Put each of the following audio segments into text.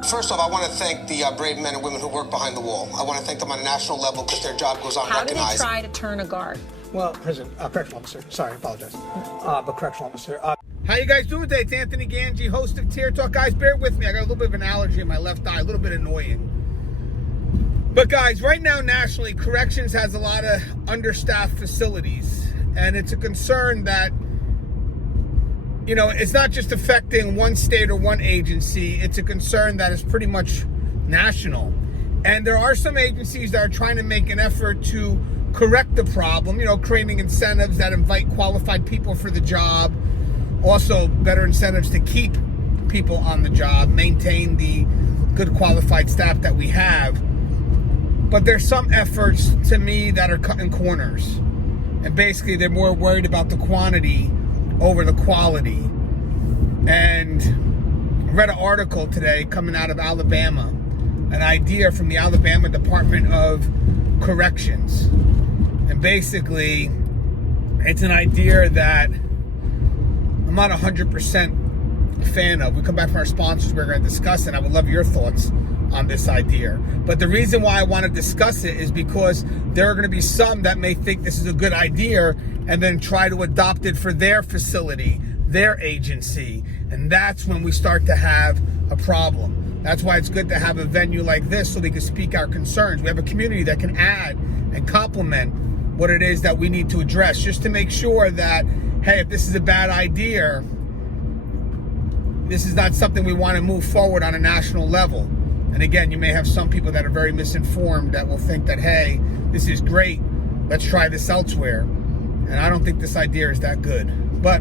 First off, I want to thank the brave men and women who work behind the wall. I want to thank them on a national level because their job goes unrecognized. How do they try to turn a guard? Well, correctional officer. Sorry, I apologize. But correctional officer. How you guys doing today? It's Anthony Ganji, host of Tier Talk. Guys, bear with me. I got a little bit of an allergy in my left eye, a little bit annoying. But guys, right now nationally, corrections has a lot of understaffed facilities. And it's a concern that, you know, it's not just affecting one state or one agency. It's a concern that is pretty much national. And there are some agencies that are trying to make an effort to correct the problem, you know, creating incentives that invite qualified people for the job. Also, better incentives to keep people on the job, maintain the good qualified staff that we have. But there's some efforts, to me, that are cutting corners. And basically, they're more worried about the quantity over the quality. And I read an article today coming out of Alabama, an idea from the Alabama Department of Corrections. And basically, it's an idea that I'm not 100% a fan of. We come back from our sponsors, we're going to discuss it. I would love your thoughts on this idea. But the reason why I want to discuss it is because there are going to be some that may think this is a good idea and then try to adopt it for their facility, their agency. And that's when we start to have a problem. That's why it's good to have a venue like this so we can speak our concerns. We have a community that can add and complement what it is that we need to address, just to make sure that, hey, if this is a bad idea, this is not something we want to move forward on a national level. And again, you may have some people that are very misinformed that will think that, hey, this is great, let's try this elsewhere. And I don't think this idea is that good. But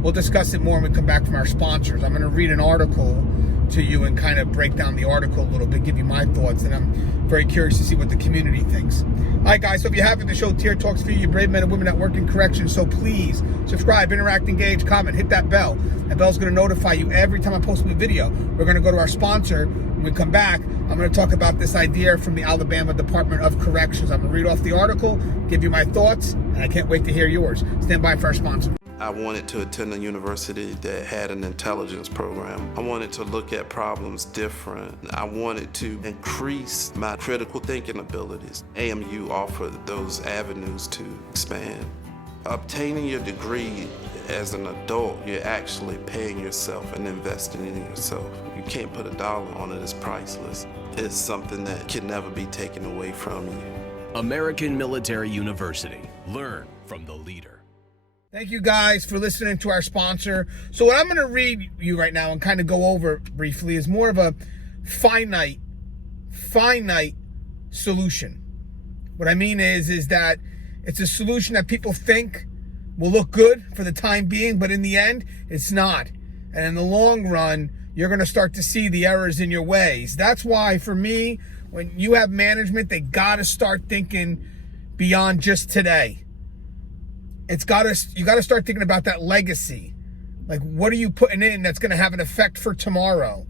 we'll discuss it more when we come back from our sponsors. I'm going to read an article to you and kind of break down the article a little bit, give you my thoughts, and I'm very curious to see what the community thinks. All right, guys, so if you haven't, the show Tier Talks for you brave men and women that work in corrections, so please subscribe, interact, engage, comment, hit that bell. That bell's going to notify you every time I post a new video. We're going to go to our sponsor. When we come back, I'm going to talk about this idea from the Alabama Department of Corrections. I'm going to read off the article, give you my thoughts, and I can't wait to hear yours. Stand by for our sponsor. I wanted to attend a university that had an intelligence program. I wanted to look at problems different. I wanted to increase my critical thinking abilities. AMU offered those avenues to expand. Obtaining your degree as an adult, you're actually paying yourself and investing in yourself. You can't put a dollar on it, it's priceless. It's something that can never be taken away from you. American Military University. Learn from the leader. Thank you guys for listening to our sponsor. So what I'm going to read you right now and kind of go over briefly is more of a finite solution. What I mean is that it's a solution that people think will look good for the time being, but in the end, it's not. And in the long run, you're going to start to see the errors in your ways. That's why, for me, when you have management, they got to start thinking beyond just today. You got to start thinking about that legacy. Like, what are you putting in that's going to have an effect for tomorrow?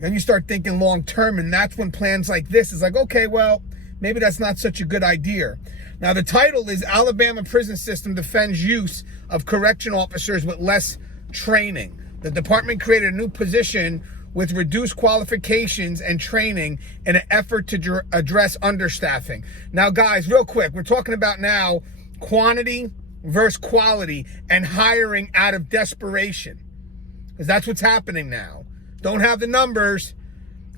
Then you start thinking long term, and that's when plans like this is like, okay, well, maybe that's not such a good idea. Now, the title is Alabama Prison System Defends Use of Correctional Officers with Less Training. The department created a new position with reduced qualifications and training in an effort to address understaffing. Now, guys, real quick, we're talking about now quantity versus quality and hiring out of desperation, because that's what's happening now. Don't have the numbers,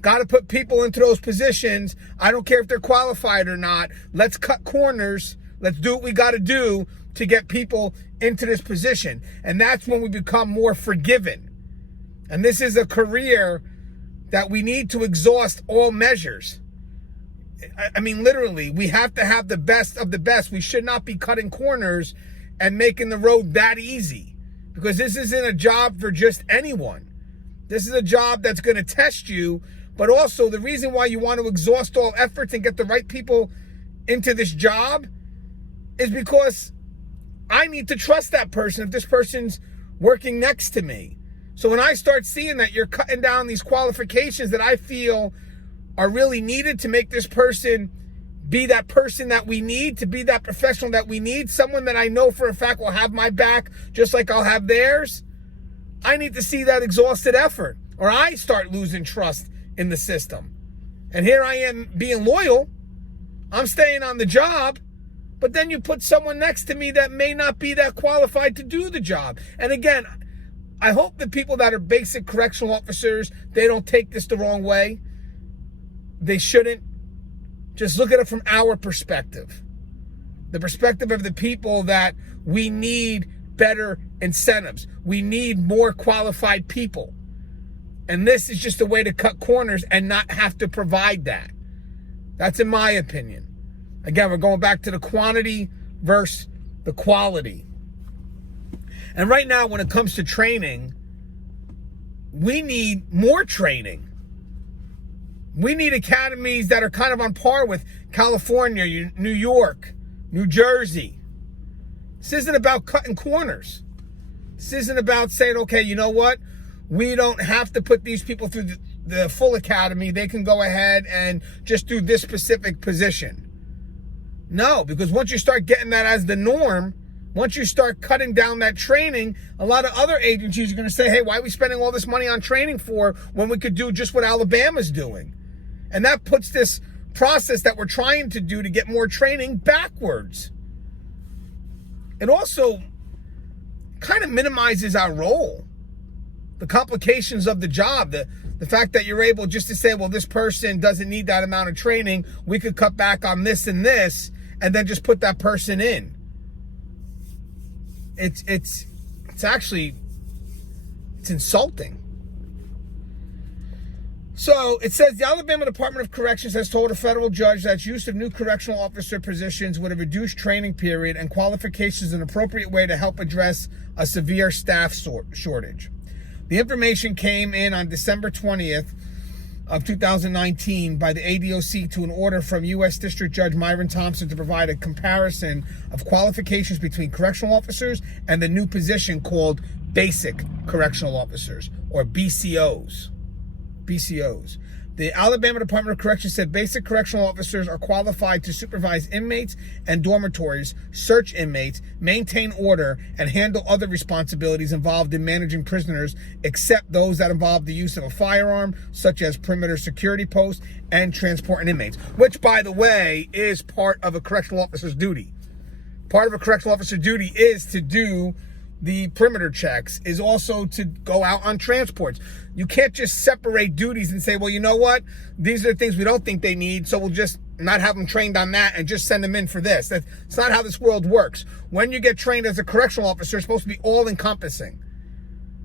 got to put people into those positions. I don't care if they're qualified or not. Let's cut corners. Let's do what we got to do to get people into this position. And that's when we become more forgiving. And this is a career that we need to exhaust all measures. I mean, literally, we have to have the best of the best. We should not be cutting corners and making the road that easy, because this isn't a job for just anyone. This is a job that's going to test you, but also the reason why you want to exhaust all efforts and get the right people into this job is because I need to trust that person if this person's working next to me. So when I start seeing that you're cutting down these qualifications that I feel are really needed to make this person be that person that we need, to be that professional that we need, someone that I know for a fact will have my back just like I'll have theirs, I need to see that exhausted effort. or I start losing trust in the system. And here I am being loyal. I'm staying on the job, but then you put someone next to me that may not be that qualified to do the job. And again, I hope the people that are basic correctional officers, they don't take this the wrong way. They shouldn't. Just look at it from our perspective. The perspective of the people that we need better incentives. We need more qualified people. And this is just a way to cut corners and not have to provide that. That's in my opinion. Again, we're going back to the quantity versus the quality. And right now, when it comes to training, we need more training. We need academies that are kind of on par with California, New York, New Jersey. This isn't about cutting corners. This isn't about saying, okay, you know what? We don't have to put these people through the full academy. They can go ahead and just do this specific position. No, because once you start getting that as the norm, once you start cutting down that training, a lot of other agencies are going to say, hey, why are we spending all this money on training for when we could do just what Alabama's doing? And that puts this process that we're trying to do to get more training backwards. It also kind of minimizes our role. The complications of the job, the fact that you're able just to say, well, this person doesn't need that amount of training. We could cut back on this and this, and then just put that person in. It's insulting. So it says the Alabama Department of Corrections has told a federal judge that use of new correctional officer positions with a reduced training period and qualifications is an appropriate way to help address a severe staff shortage. The information came in on December 20th of 2019 by the ADOC to an order from U.S. District Judge Myron Thompson to provide a comparison of qualifications between correctional officers and the new position called Basic Correctional Officers, or BCOs. BCOs. The Alabama Department of Corrections said basic correctional officers are qualified to supervise inmates and dormitories, search inmates, maintain order, and handle other responsibilities involved in managing prisoners, except those that involve the use of a firearm, such as perimeter security posts and transporting inmates, which, by the way, is part of a correctional officer's duty. Part of a correctional officer's duty is to do the perimeter checks, is also to go out on transports. You can't just separate duties and say, well, you know what? These are the things we don't think they need, so we'll just not have them trained on that and just send them in for this. That's not how this world works. When you get trained as a correctional officer, it's supposed to be all-encompassing.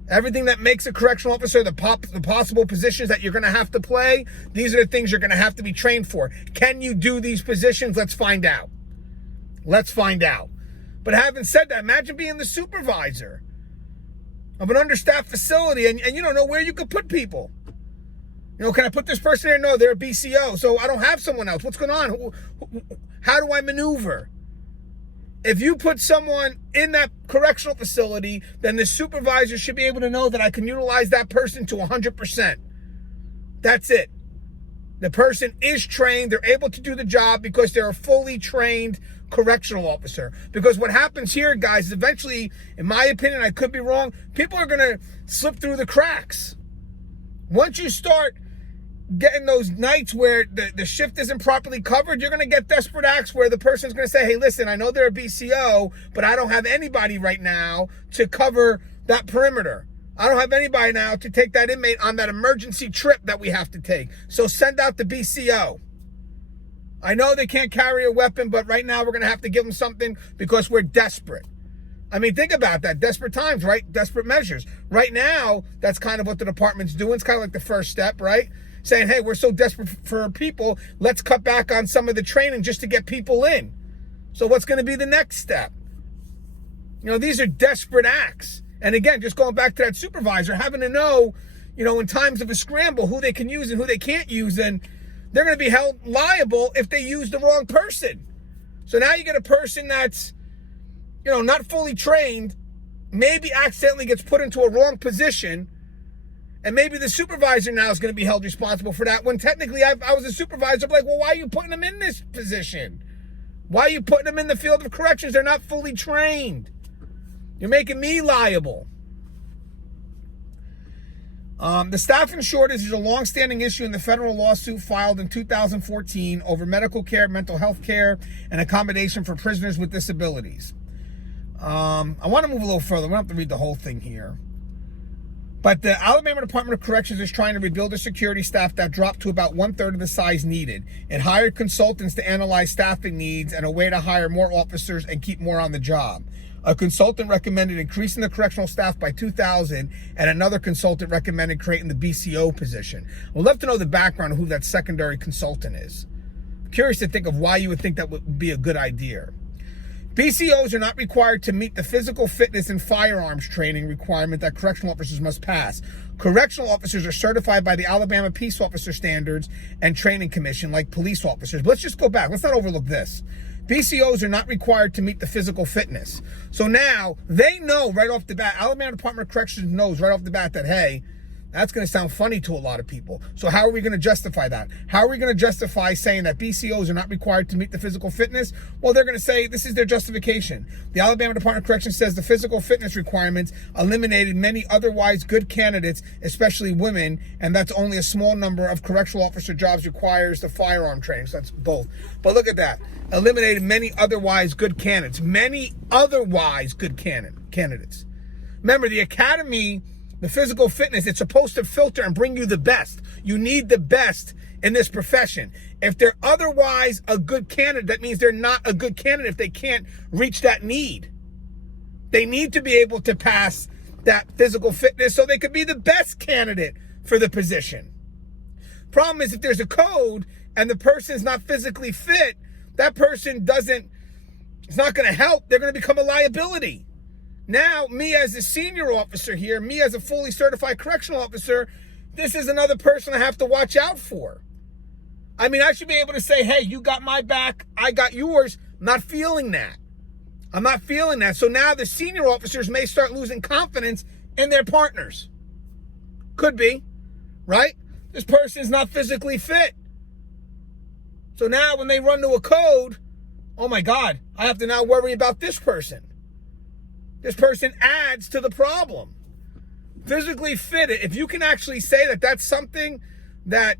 Everything that makes a correctional officer, the possible positions that you're going to have to play, these are the things you're going to have to be trained for. Can you do these positions? Let's find out. Let's find out. But having said that, imagine being the supervisor of an understaffed facility and you don't know where you could put people. You know, can I put this person there? No, they're a BCO, so I don't have someone else. What's going on? How do I maneuver? If you put someone in that correctional facility, then the supervisor should be able to know that I can utilize that person to 100%. That's it. The person is trained. They're able to do the job because they're a fully trained correctional officer. Because what happens here, guys, is eventually, in my opinion, I could be wrong, people are going to slip through the cracks. Once you start getting those nights where the shift isn't properly covered, you're going to get desperate acts where the person's going to say, hey, listen, I know they're a BCO, but I don't have anybody right now to cover that perimeter. I don't have anybody now to take that inmate on that emergency trip that we have to take. So send out the BCO. I know they can't carry a weapon, but right now we're going to have to give them something because we're desperate. I mean, think about that. Desperate times, right? Desperate measures. Right now, that's kind of what the department's doing. It's kind of like the first step, right? Saying, hey, we're so desperate for people, let's cut back on some of the training just to get people in. So what's going to be the next step? You know, these are desperate acts. And again, just going back to that supervisor, having to know, you know, in times of a scramble, who they can use and who they can't use, and they're going to be held liable if they use the wrong person. So now you get a person that's, you know, not fully trained, maybe accidentally gets put into a wrong position, and maybe the supervisor now is going to be held responsible for that, when technically I was a supervisor. I'm like, well, why are you putting them in this position? Why are you putting them in the field of corrections? They're not fully trained. You're making me liable. The staffing shortage is a long-standing issue in the federal lawsuit filed in 2014 over medical care, mental health care, and accommodation for prisoners with disabilities. I want to move a little further. We don't have to read the whole thing here. But the Alabama Department of Corrections is trying to rebuild a security staff that dropped to about 1/3 of the size needed. It hired consultants to analyze staffing needs and a way to hire more officers and keep more on the job. A consultant recommended increasing the correctional staff by 2,000, and another consultant recommended creating the BCO position. We'd love to know the background of who that secondary consultant is. I'm curious to think of why you would think that would be a good idea. BCOs are not required to meet the physical fitness and firearms training requirement that correctional officers must pass. Correctional officers are certified by the Alabama Peace Officer Standards and Training Commission like police officers. But let's just go back. Let's not overlook this. BCOs are not required to meet the physical fitness. So now they know right off the bat, Alabama Department of Corrections knows right off the bat that, hey, that's going to sound funny to a lot of people. So how are we going to justify that? How are we going to justify saying that BCOs are not required to meet the physical fitness? Well, they're going to say this is their justification. The Alabama Department of Corrections says the physical fitness requirements eliminated many otherwise good candidates, especially women, and that's only a small number of correctional officer jobs requires the firearm training. So that's both. But look at that. Eliminated many otherwise good candidates. Many otherwise good candidates. Remember, the academy, the physical fitness, it's supposed to filter and bring you the best. You need the best in this profession. If they're otherwise a good candidate, that means they're not a good candidate if they can't reach that need. They need to be able to pass that physical fitness so they could be the best candidate for the position. Problem is, if there's a code and the person's not physically fit, that person it's not going to help. They're going to become a liability. Now, me as a senior officer here, me as a fully certified correctional officer, this is another person I have to watch out for. I mean, I should be able to say, hey, you got my back, I got yours. I'm not feeling that. I'm not feeling that. So now the senior officers may start losing confidence in their partners. Could be, right? This person's not physically fit. So now when they run to a code, oh my God, I have to now worry about this person. This person adds to the problem. Physically fit, if you can actually say that that's something that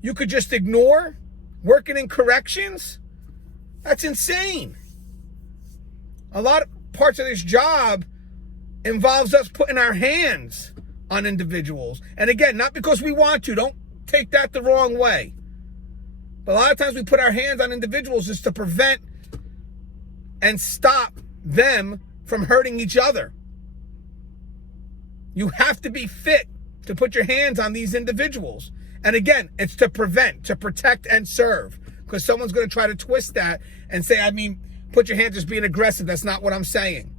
you could just ignore, working in corrections, that's insane. A lot of parts of this job involves us putting our hands on individuals. And again, not because we want to, don't take that the wrong way. But a lot of times we put our hands on individuals just to prevent and stop them from hurting each other. You have to be fit to put your hands on these individuals. And again, it's to prevent, to protect and serve. Because someone's going to try to twist that and say, I mean, put your hands as being aggressive. That's not what I'm saying.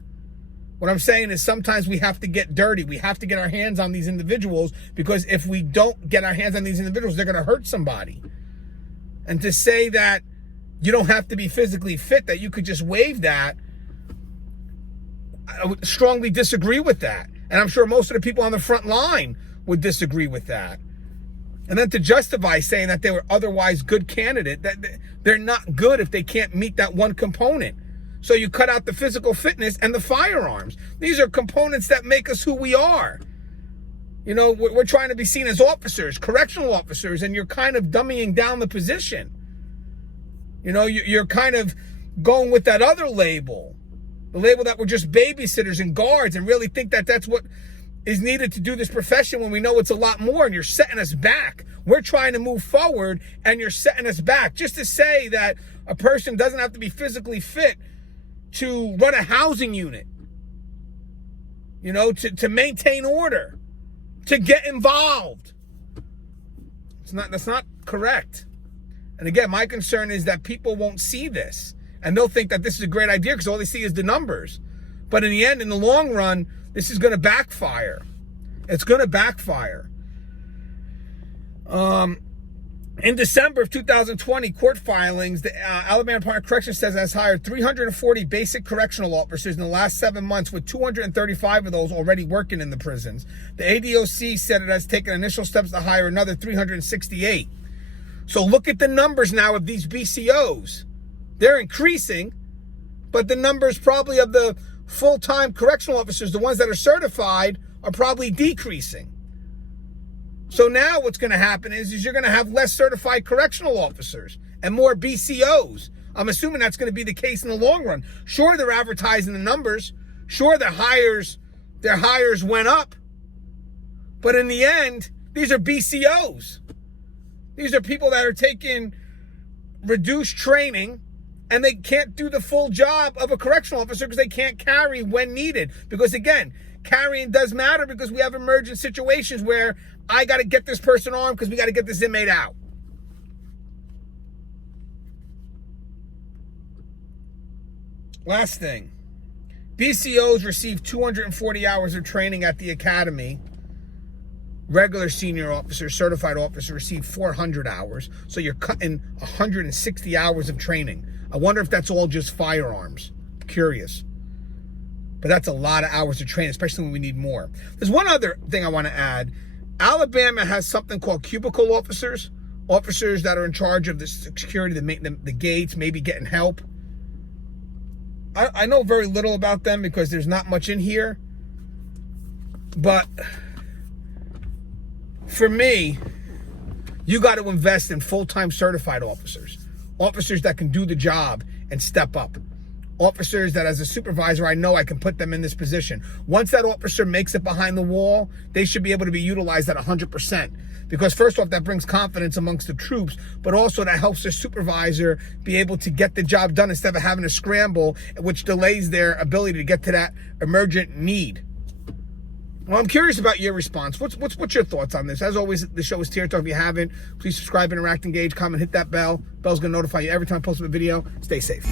What I'm saying is sometimes we have to get dirty. We have to get our hands on these individuals, because if we don't get our hands on these individuals, they're going to hurt somebody. And to say that you don't have to be physically fit, that you could just waive that, I would strongly disagree with that. And I'm sure most of the people on the front line would disagree with that. And then to justify saying that they were otherwise good candidate, that they're not good if they can't meet that one component. So you cut out the physical fitness and the firearms. These are components that make us who we are. You know, we're trying to be seen as officers, correctional officers, and you're kind of dumbing down the position. You know, you're kind of going with that other label, the label that we're just babysitters and guards, and really think that that's what is needed to do this profession, when we know it's a lot more, and you're setting us back. We're trying to move forward and you're setting us back. Just to say that a person doesn't have to be physically fit to run a housing unit, you know, to maintain order, to get involved. That's not correct. And again, my concern is that people won't see this, and they'll think that this is a great idea because all they see is the numbers. But in the end, in the long run, this is going to backfire. It's going to backfire. In December of 2020, court filings, the Alabama Department of Corrections says it has hired 340 basic correctional officers in the last 7 months, with 235 of those already working in the prisons. The ADOC said it has taken initial steps to hire another 368. So look at the numbers now of these BCOs. They're increasing, but the numbers probably of the full-time correctional officers, the ones that are certified, are probably decreasing. So now what's going to happen is you're going to have less certified correctional officers and more BCOs. I'm assuming that's going to be the case in the long run. Sure, they're advertising the numbers. Sure, their hires went up. But in the end, these are BCOs. These are people that are taking reduced training, and they can't do the full job of a correctional officer because they can't carry when needed. Because again, carrying does matter because we have emergent situations where I got to get this person on because we got to get this inmate out. Last thing, BCOs receive 240 hours of training at the academy. Regular senior officers, certified officers receive 400 hours. So you're cutting 160 hours of training. I wonder if that's all just firearms. Curious. But that's a lot of hours of training, especially when we need more. There's one other thing I want to add. Alabama has something called cubicle officers. Officers that are in charge of the security, the gates, maybe getting help. I know very little about them because there's not much in here. But for me, you got to invest in full-time certified officers. Officers that can do the job and step up. Officers that as a supervisor, I know I can put them in this position. Once that officer makes it behind the wall, they should be able to be utilized at 100%. Because first off, that brings confidence amongst the troops, but also that helps their supervisor be able to get the job done instead of having to scramble, which delays their ability to get to that emergent need. Well, I'm curious about your response. What's your thoughts on this? As always, the show is Tier Talk. If you haven't, please subscribe, interact, engage, comment, hit that bell. Bell's going to notify you every time I post a video. Stay safe.